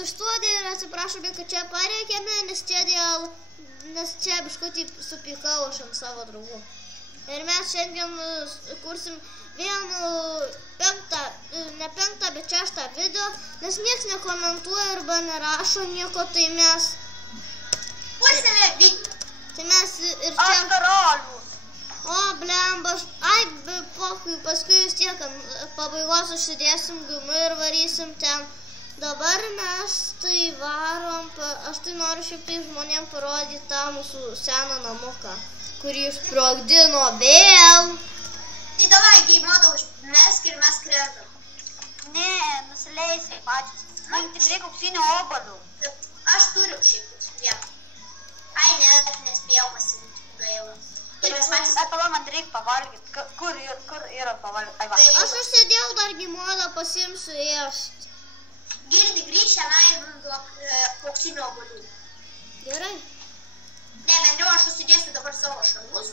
1,8 ir atsiprašome, kad čia pareikėme, nes čia biškutį supykau aš ant savo draugų. Ir mes šiandien kursim ne 5, bet 6 video, nes nieks nekomentuoja arba nerašo nieko, tai mes... Kursime video. Tai mes ir čia... Aš karalius. O, blemba, paskui vis tiek pabaigos užsidėsim GM ir varysim ten. Dabar mes tai varom, aš tai noriu šiaip tai žmonėm parodyti tą mūsų seną namuką, kurį išsprogdino vėl. Tai davai, game modą užmesk ir mes krendam. Ne, nusileisim pačius. Man tik reikia auksinio obuolių. Aš turiu šiaip vieną. Ai, nespėjau pasiimti, gaila. Ir mes patys... Pala, man reikia pavalgyti. Kur yra pavalgyti? Aš užsidėjau dar game modą, pasiimsiu ėst. Girdi, grįžt šiandien ir mums duok auksinio obuolių. Gerai. Ne, bendriau aš užsidėsiu dabar savo šarvus.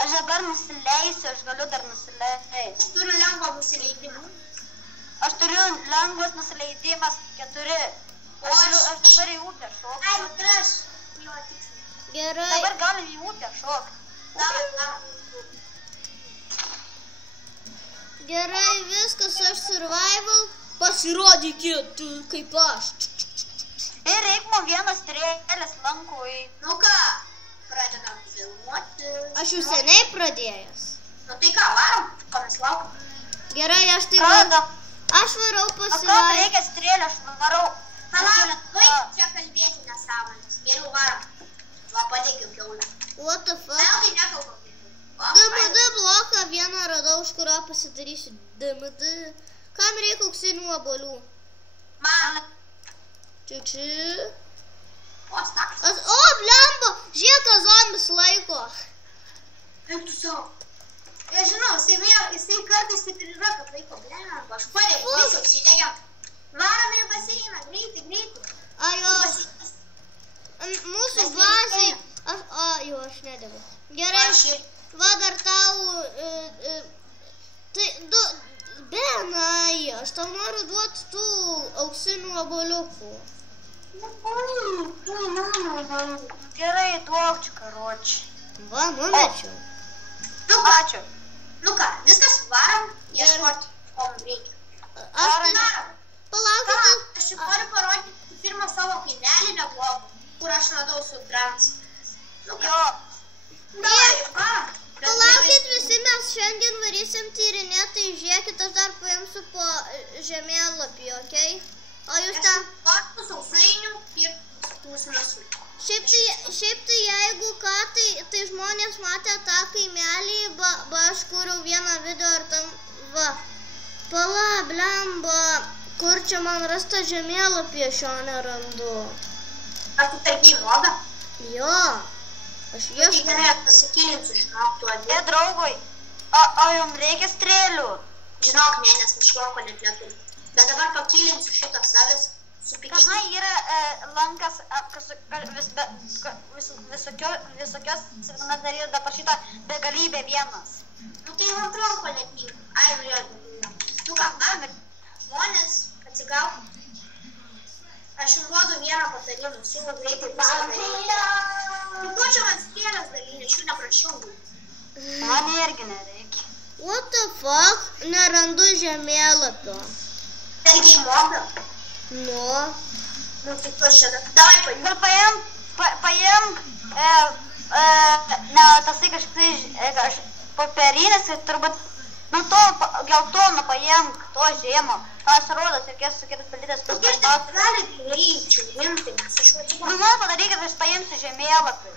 Aš dabar nusileisiu, aš galiu dar nusileisti. Aš turiu lengvą nusileidimą. Aš turiu lengvas nusileidimas 4. Aš dabar į upę šoku. Ai, ir aš. Jo, tiksliai. Gerai. Dabar galim į upę šoku. Davai. Gerai, viskas, aš survival. Pasirodykit kaip aš. Ir reikmo vienas strėlės lankui. Nu ką, pradedam filmuoti. Aš jau seniai pradėjęs. Nu tai ką, varom, ko mes laukiam. Gerai, aš tai Pradam. Aš varau O kam pasivaikščioti. reikia strėlę, aš varau. Palauk, baig čia kalbėti nesąmonės. Geriau varom. Va, padegiu kiaulę. What the fuck? Vėl tai nekalbam. DMD bloką vieną radau, už kurio pasidarysiu DMD. Kam reikia auksinių obuolių? Man. Čiuči. O, staks. O, blemba, žiūrėk, zombis laiko. Kaip tu savo? Aš žinau, jisai kartais taip ir yra, kad laiko blemba. Aš padegu, visi užsidegiam. Varome į baseiną, greitai. Ajo, mūsų bazai. Jau, aš nedegu. Gerai, va dar tau... Benai, aš tau noriu duoti tų auksinių obuoliukų. Gerai, duok čia, karoči. Va, numečiau. Ačiū. Nu ką, viskas varom, ieškoti, ko mums reikia. Aš tai... Palaukit. Aš čia noriu parodyti pirmą savo kaimelį neblogą, kur aš radau su drams. Nu ką. Jo. Davai, varom. Palaukit visi, mes šiandien varysim tyrinėti, žiūrėkit, aš dar paimsiu po žemėlapį, okei? O jūs ten... Aš sausainių ir pusmėsų. Šiaip tai jeigu ką, tai žmonės matė tą kaimelį, aš kūriau vieną video ir tam, va. Pala, blemba, kur čia man rasta žemėlapį, aš jo nerandu. Ar tu tarkiai modą? Jo. Aš ieškau. Tai gerai, pasikilinsiu žinok tuo dėl. Draugui, o jums reikia strėlių? Žinok, ne, nes mišloko net neturiu. Bet dabar pakilinsiu šitą savęs su pikinu. Tenai yra lankas visokios signal daryti dapašyta begalybė vienas. Nu tai man trauko netinka. Ai, nu jo, tu ką, žmonės, atsigauk. Aš jums duodu vieną patarimą, siūlau greitai viską daryti. Nu ko čia man strėlės dalynė, aš jų neprašiau. Man irgi nereikia. What the fuck? Nerandu žemėlapio. Targiai moda. Nu. Nu tai kas čia, davai paimk. Gal paimk, tasai kažkai popierinės, turbūt, nu to geltono paimk, to žemo. Aš rodas, reikės su kitas palytės Nu kiek tai gali greičiau rimtai, nes aš jau čia... Nu, man padarykit, aš paimsiu žemėlapį.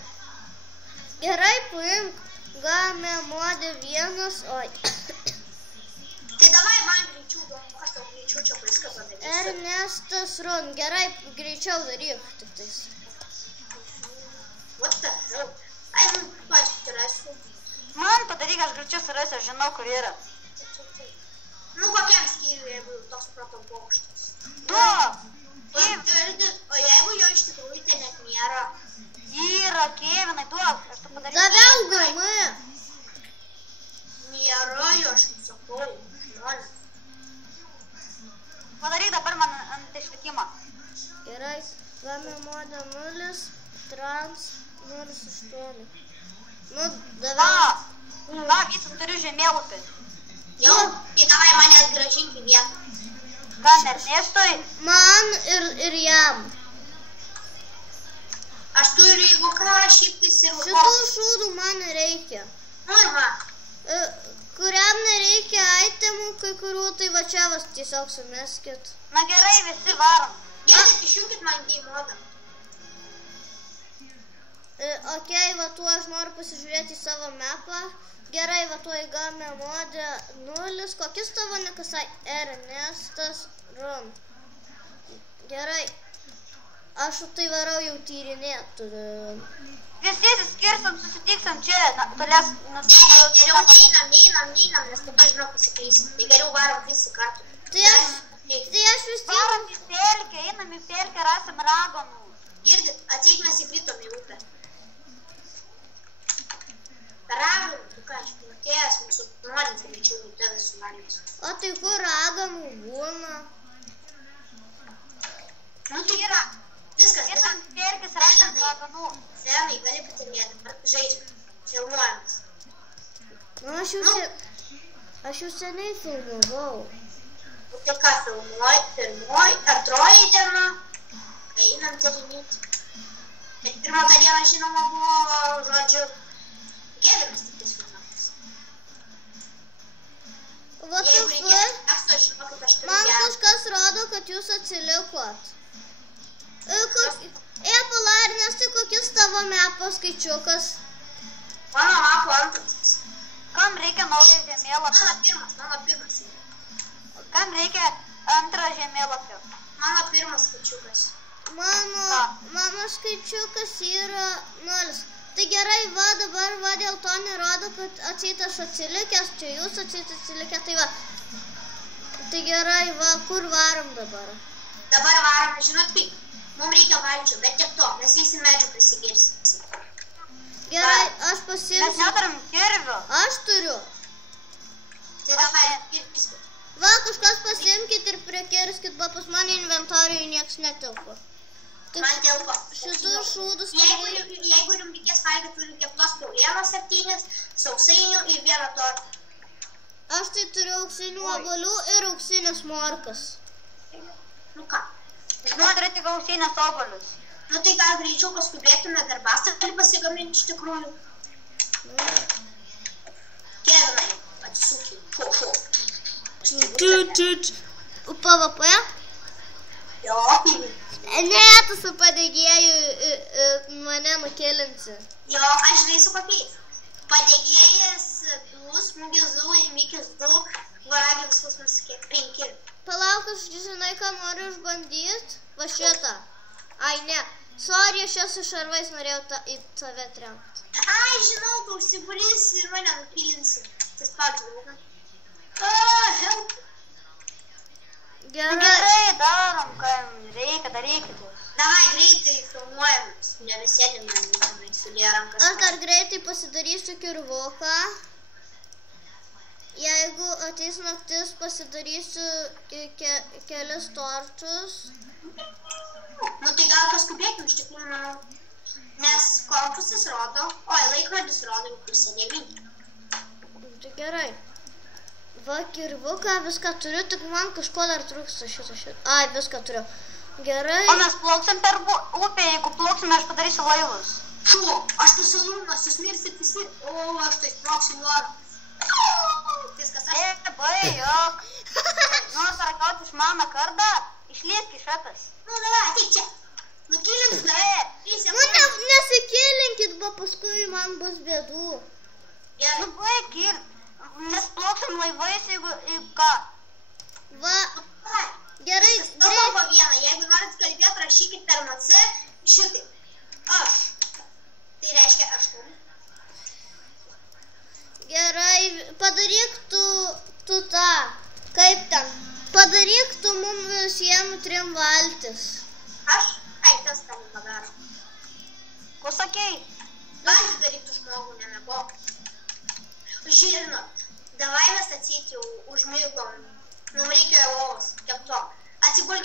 Gerai, paimk. Game modė vienas, oi. Tai davai man greičiau, aš tau greičiau čia viską padarysiu. Ernestas Ron, gerai, greičiau daryk tik tais. What the hell? Ai, nu, aš surasiu. Man padaryk, aš greičiau surasiu, aš žinau, kur yra. Nu, kokiam skyriui, jeigu toks proto bokštas? Tuo! O jeigu jo iš tikrųjų ten net nėra? Yra, Kevinai, duok, aš tu padarysiu. Daviau GM. Nėra jo, aš jums sakau, žmonės. Padaryk dabar dabar man ant išlikimą. Gerai, game modė 0, trans 08. Nu, davai. Va, visą turiu žemėlapį. Jau, tai davai manęs gražinti vietą. Kam Ernestui? Man ir jam. Aš turiu, jeigu ką, šiptis ir... Šitų šūdų man nereikia. Nu ir man. Kuriam nereikia itemų, kai kurių, tai va čia vas tiesiog sumeskit. Na gerai, visi varom. Girdit, išjungit man game modą. Okei, va tu aš noriu pasižiūrėti į savo mapą. Gerai, va tu į game modė 0. Kokis tavo nekasai? Ernestas Rum. Gerai. Aš tai varau jau tyrinėtų. Visi skirsim, susitiksim čia. Tolės... Ne, geriau neinam, nes tu to žinau pasikeisim. Tai geriau varom visi kartu. Tai aš vis tiek... Varom į pelkę, einam į pelkę, rasim raganų. Girdit, atseit mes įkritom į upę. Raganų, tu ką, aš plakėjęs, mūsų norint greičiau į tave sumanys. O tai kur raganų būna? Nu tai yra, viskas. Einam į pelkės, rasim raganų. Senai, gali patilėti, žaidžiam, filmuojamas. Nu, aš jau seniai filmavau. Tai ką filmuoji, antroji diena, kai einam tyrinėti. Bet pirma ta diena, žinoma, buvo, žodžiu, gėdimas tik tais filmavimas. Man kažkas rodo, kad jūs atsilikot. Pala, Ernestai, kokis tavo mepo skaičiukas? Mano mapo antras. Kam reikia naujo žemėlapio? Mano pirmas. Kam reikia antrą žemėlapio? Mano pirmas skaičiukas. Mano skaičiukas yra 0. Tai gerai, va dabar dėl to nerodo, kad atseit aš atsilikęs, čia jūs atseit atsilikę, tai va. Tai gerai, va, kur varom dabar? Dabar varom, žinot kaip, mums reikia valčio, bet tiek to, mes eisim medžių prisigirsim. Gerai, aš pasiimsiu. Mes neturim kirvių. Aš turiu. Tai davai, kirviskit. Va, kažkas pasiimkit ir prikirskit, va, pas mane inventorijoje nieks netilpo. Man telpo. Šitų šūdus... Jeigu jums reikės valgyti, turim keptos kiaulienos 7, sausainių ir vieną tortą. Aš tai turiu auksinių obuolių ir auksinės morkas. Nu ką? Man turi tik ausinės obuolius. Nu tai gal greičiau paskubėtume darbastalį pasigaminti iš tikrųjų. Kevinai, atsisukim. PvP? Jo. Ne, tu su padegėju mane nukelinsi. Jo, aš žinai su kokiais. Padegėjas 2, smūgis 2, imikis 2, varagis mus 5. Palauk, aš žinai, ką noriu išbandyti? Va šitą. Ai, ne. Sorry, aš esu šarvais, norėjau į tave trenkti. Ai, žinau, tu užsibūrys ir mane nukilinsi. Tas pats draugas. Help. Gerai, darom, ką reikia, darykite. Davai, greitai filmuojam, nebesėdim, sudėję rankas. Aš dar greitai pasidarysiu kirvuką. Jeigu ateis naktis, pasidarysiu kelis tortus. Nu tai gal paskubėkim, iš tikrųjų, manau. Nes kompasas rodo, laikrodis rodo jau pusę 9. Tai gerai. Va, kirvuką, viską turiu, tik man kažko dar trūksta šitą. Ai, viską turiu. Gerai. O mes plauksim per upę, jeigu plauksime, aš padarysiu laivus. Šu, aš pasalūnas, jūs mirsit visi. O, aš tai sprauksiu į orą. Viskas aš. Jok. Nors rakauti iš mano kardą, išliesk iš atas. Nu, davai, ateik čia. Nukilink, davai. Nu, nesikėlinkit, ba paskui man bus bėdų. Nu, baik, mes plauksim laivais, jeigu ką. Va, gerai. Kalba vieną, jeigu norit kalbėti, rašykit per MC šitai. Aš. Tai reiškia aštum. Gerai, padaryk tu tą. Kaip ten? Padaryk tu mum visiems 3 valtis. Aš? Ai, tas tam padaro. Ko sakei? Valtis darytų žmogų, nemegok. Žinot, davai mes atseit jau užmigom. Mums reikia lovos, tiek to. Atsigulkim